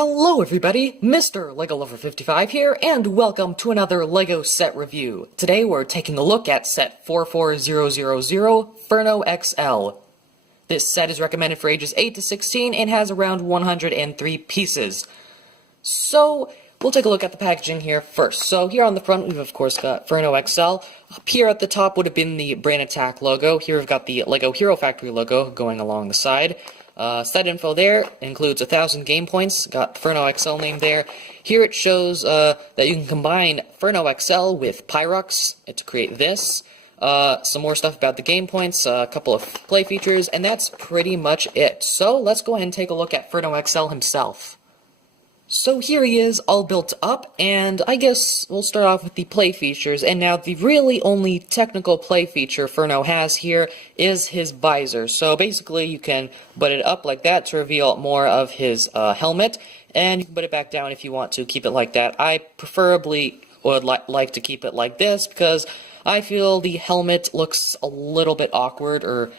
Hello everybody, Mr. LEGO Lover 55 here, and welcome to another LEGO set review. Today we're taking a look at set 44000 Furno XL. This set is recommended for ages 8 to 16 and has around 103 pieces. So, we'll take a look at the packaging here first. So here on the front we've of course got Furno XL. Up here at the top would have been the Brain Attack logo. Here we've got the LEGO Hero Factory logo going along the side. Set info there includes 1,000 game points, got Furno XL name there. Here it shows that you can combine Furno XL with Pyrox to create this. Some more stuff about the game points, a couple of play features, and that's pretty much it. So let's go ahead and take a look at Furno XL himself. So here he is, all built up, and I guess we'll start off with the play features. And now the really only technical play feature Furno has here is his visor. So basically you can butt it up like that to reveal more of his helmet, and you can butt it back down if you want to keep it like that. I preferably would like to keep it like this because I feel the helmet looks a little bit awkward, or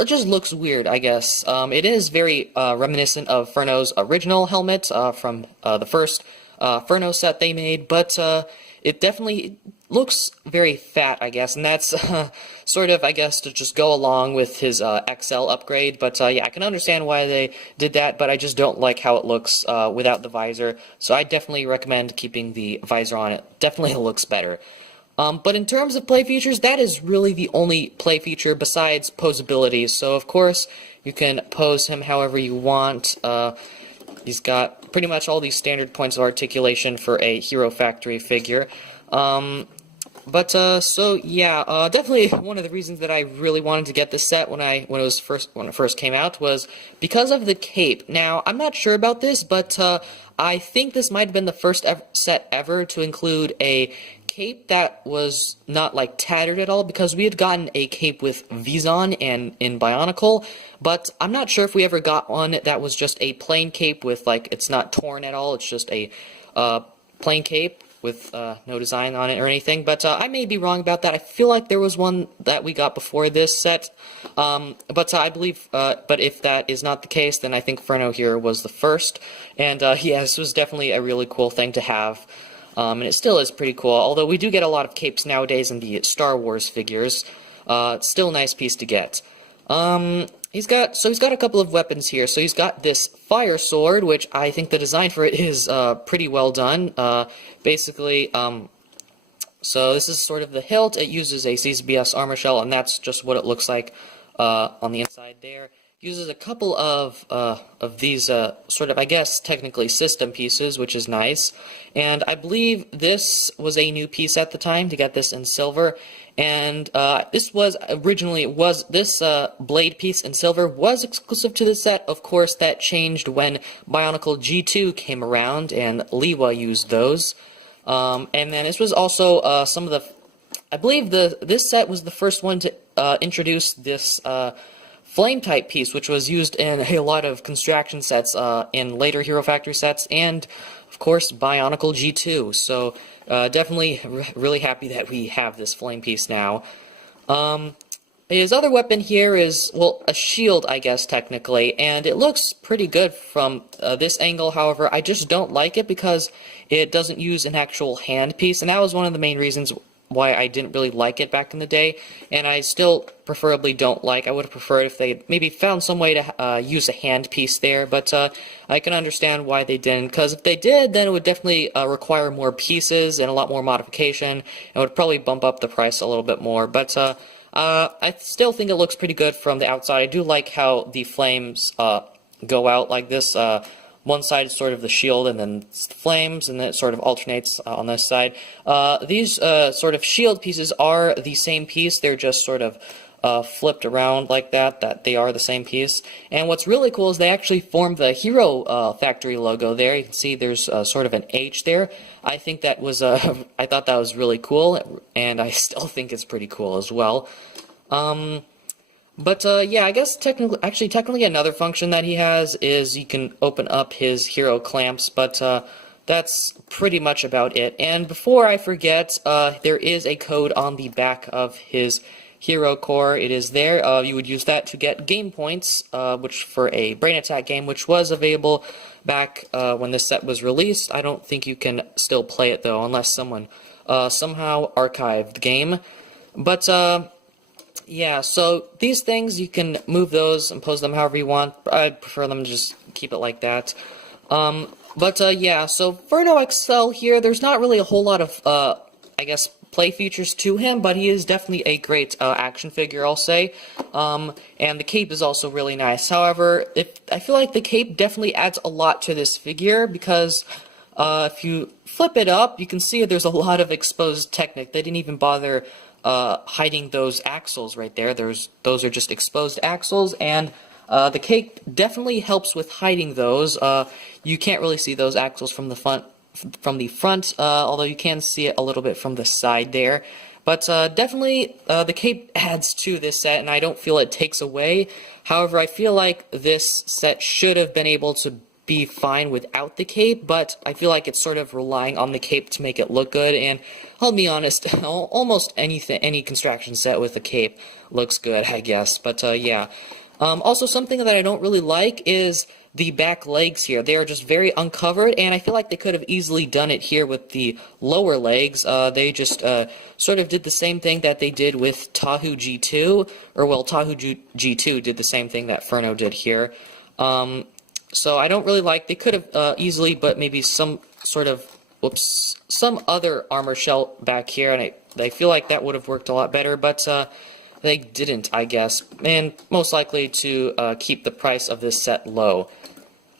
it just looks weird, I guess. It is very reminiscent of Furno's original helmet from the first Furno set they made, but it definitely looks very fat, I guess, and that's sort of, I guess, to just go along with his XL upgrade. But yeah, I can understand why they did that, but I just don't like how it looks without the visor, so I definitely recommend keeping the visor on. It definitely looks better. But in terms of play features, that is really the only play feature besides posability. So of course, you can pose him however you want. He's got pretty much all these standard points of articulation for a Hero Factory figure. So yeah, definitely one of the reasons that I really wanted to get this set when it first came out was because of the cape. Now, I'm not sure about this, but I think this might have been the first set ever to include a cape that was not like tattered at all, because we had gotten a cape with Vizon and in Bionicle, but I'm not sure if we ever got one that was just a plain cape with, like, it's not torn at all, it's just a plain cape with no design on it or anything. But I may be wrong about that. I feel like there was one that we got before this set, but I believe, but if that is not the case, then I think Furno here was the first, and yeah, this was definitely a really cool thing to have. And it still is pretty cool, although we do get a lot of capes nowadays in the Star Wars figures. It's still a nice piece to get. He's got a couple of weapons here. So he's got this fire sword, which I think the design for it is pretty well done. Basically, so this is sort of the hilt. It uses a CCBS armor shell, and that's just what it looks like on the inside there. Uses a couple of these sort of, I guess, technically system pieces, which is nice. And I believe this was a new piece at the time to get this in silver. And this was originally, this blade piece in silver was exclusive to the set. Of course, that changed when Bionicle G2 came around and Liwa used those. And then this was also some of the, I believe this set was the first one to introduce this flame type piece, which was used in a lot of construction sets in later Hero Factory sets, and of course Bionicle G2. So definitely really happy that we have this flame piece now. His other weapon here is, well, a shield, I guess, technically, and it looks pretty good from this angle. However, I just don't like it because it doesn't use an actual hand piece, and that was one of the main reasons why I didn't really like it back in the day, and I still preferably don't like. I would have preferred if they maybe found some way to use a hand piece there, but I can understand why they didn't, because if they did, then it would definitely require more pieces and a lot more modification, and would probably bump up the price a little bit more. But I still think it looks pretty good from the outside. I do like how the flames go out like this. One side is sort of the shield, and then it's the flames, and then it sort of alternates on this side. These sort of shield pieces are the same piece. They're just sort of flipped around like that they are the same piece. And what's really cool is they actually formed the Hero Factory logo there. You can see there's sort of an H there. I think that was, I thought that was really cool, and I still think it's pretty cool as well. But yeah, I guess technically another function that he has is you can open up his hero clamps, but that's pretty much about it. And before I forget, there is a code on the back of his hero core. It is there. You would use that to get game points, which for a Brain Attack game, which was available back when this set was released. I don't think you can still play it though, unless someone somehow archived the game. But yeah, so these things, you can move those and pose them however you want. I prefer them to just keep it like that. Yeah, so Furno XL here, there's not really a whole lot of, I guess, play features to him, but he is definitely a great action figure, I'll say. And the cape is also really nice. However, I feel like the cape definitely adds a lot to this figure, because if you flip it up, you can see there's a lot of exposed Technic. They didn't even bother hiding those axles right there. Those are just exposed axles, and the cape definitely helps with hiding those. You can't really see those axles from the front, although you can see it a little bit from the side there. But definitely the cape adds to this set, and I don't feel it takes away. However, I feel like this set should have been able to be fine without the cape, but I feel like it's sort of relying on the cape to make it look good, and I'll be honest, almost any construction set with a cape looks good, I guess. But yeah. Also, something that I don't really like is the back legs here. They are just very uncovered, and I feel like they could have easily done it here with the lower legs. They just sort of did the same thing that they did with Tahu G2, or well, Tahu G2 did the same thing that Furno did here. So I don't really like, they could have easily, but maybe some sort of, some other armor shell back here, and I feel like that would have worked a lot better, but they didn't, I guess, and most likely to keep the price of this set low.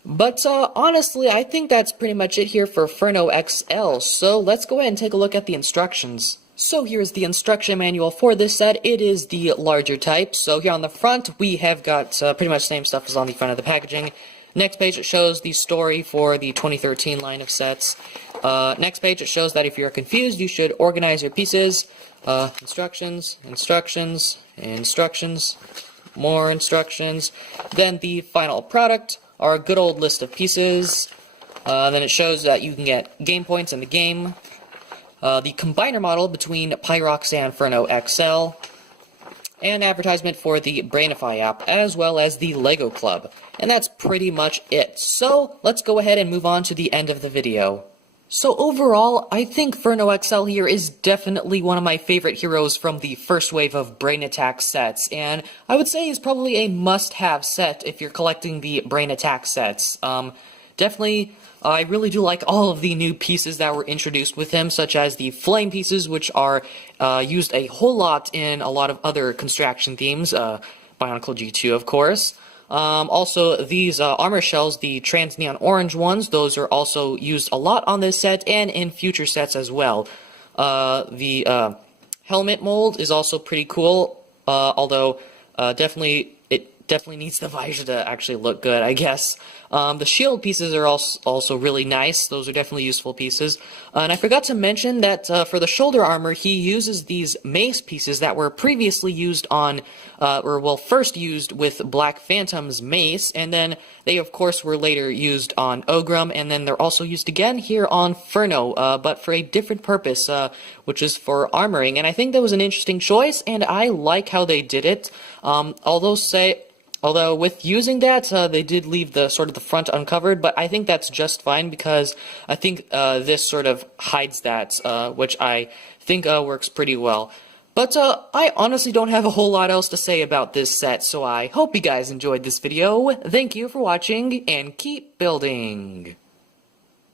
But honestly, I think that's pretty much it here for Furno XL, so let's go ahead and take a look at the instructions. So here's the instruction manual for this set. It is the larger type, so here on the front we have got pretty much the same stuff as on the front of the packaging. Next page, it shows the story for the 2013 line of sets. Next page, it shows that if you're confused, you should organize your pieces. Instructions, instructions, instructions, more instructions. Then the final product, our good old list of pieces. Then it shows that you can get game points in the game. The combiner model between Pyrox and Furno XL. And advertisement for the Brainify app, as well as the Lego Club. And that's pretty much it. So, let's go ahead and move on to the end of the video. So overall, I think Furno XL here is definitely one of my favorite heroes from the first wave of Brain Attack sets, and I would say he's probably a must-have set if you're collecting the Brain Attack sets. Definitely, I really do like all of the new pieces that were introduced with him, such as the flame pieces, which are used a whole lot in a lot of other construction themes, Bionicle G2 of course. Also, these armor shells, the trans neon orange ones, those are also used a lot on this set and in future sets as well. The helmet mold is also pretty cool, although it definitely needs the visor to actually look good, I guess. The shield pieces are also really nice. Those are definitely useful pieces. And I forgot to mention that for the shoulder armor, he uses these mace pieces that were previously used on, first used with Black Phantom's mace, and then they, of course, were later used on Ogrum, and then they're also used again here on Furno, but for a different purpose, which is for armoring. And I think that was an interesting choice, and I like how they did it. Although with using that, they did leave the front uncovered, but I think that's just fine because I think this sort of hides that, which I think works pretty well. But I honestly don't have a whole lot else to say about this set, so I hope you guys enjoyed this video. Thank you for watching, and keep building!